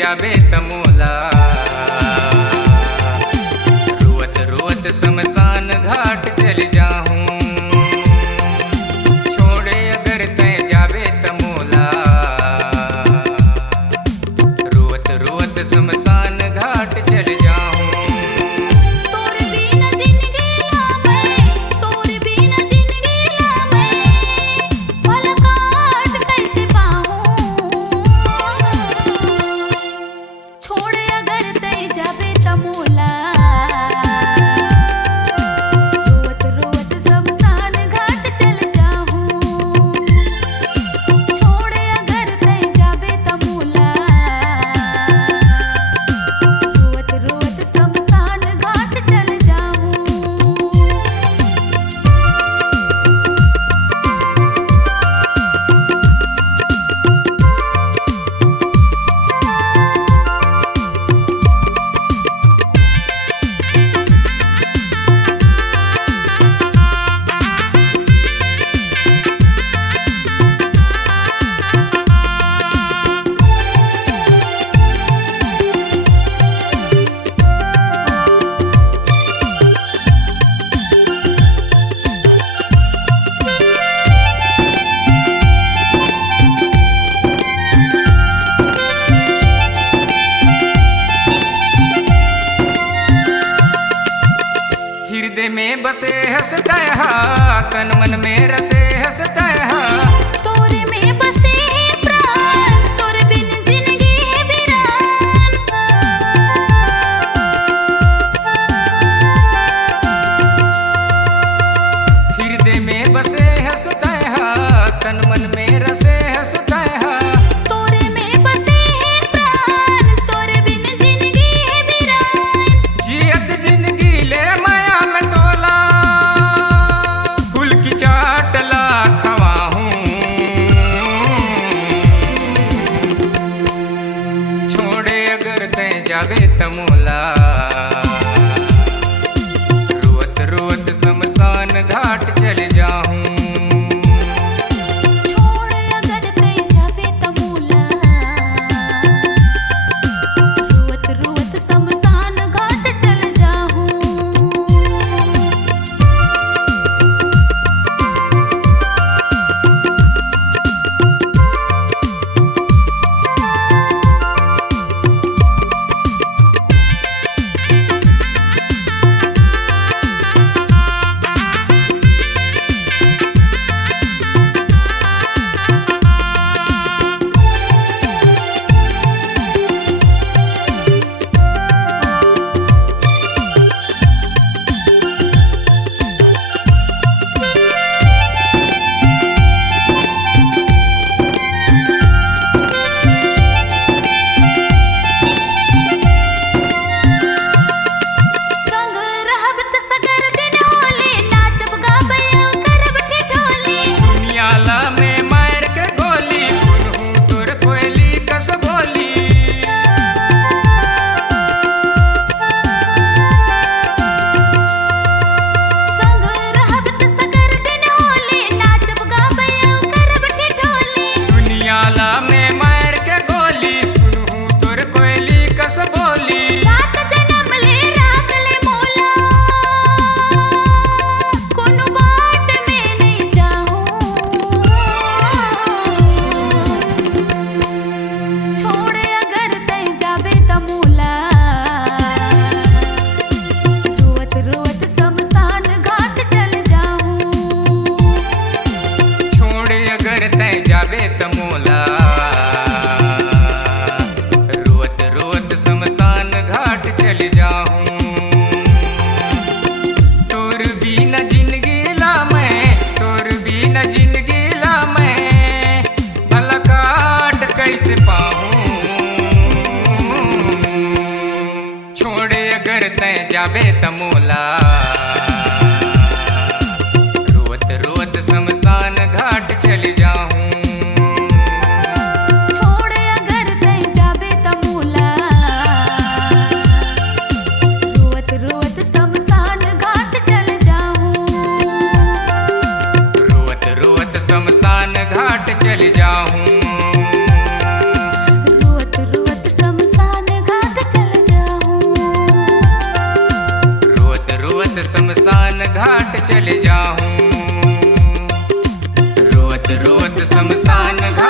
जाबे तमोला। रोवत रोवत शमशान घाट चल जाऊं, छोड़े अगर तय जाबे तमोला। रोवत रोवत शमशान घाट चल जाऊं। हृदय में बसे हंसता है, तन मन में रसे हंसता है। तोरे में बसे प्राण, तोरे बिन जिंदगी है वीरान। हृदय में बसे हंसता है, तन मन में रसे हंसता है। तोरे में बसे प्राण, तोरे बिन जिंदगी है वीरान। जियत जिंदगी ले माया में तोला, फूल की चाटला खवाहूं। छोड़े अगर तय जाबे तमोला। रोवत रोवत शमशान घाट चल जाऊं। छोड़े अगर तय जाबे तमोला। रोवत रोवत शमशान घाट चल जाऊं। जाबे तमोला। रोवत रोवत शमशान घाट चल जाऊं। तोर बिना जिंदगी ला मैं, तोर बिना जिंदगी ला मैं, भला काट कैसे पाऊं। छोड़े अगर तय जाबे तमोला। रोवत रोवत शमशान घाट चल जाऊं। शमशान घाट चल जाऊं। रोवत रोवत शमशान रोवत शमशान घाट चले जाऊं, रोवत रोवत शमशान घाट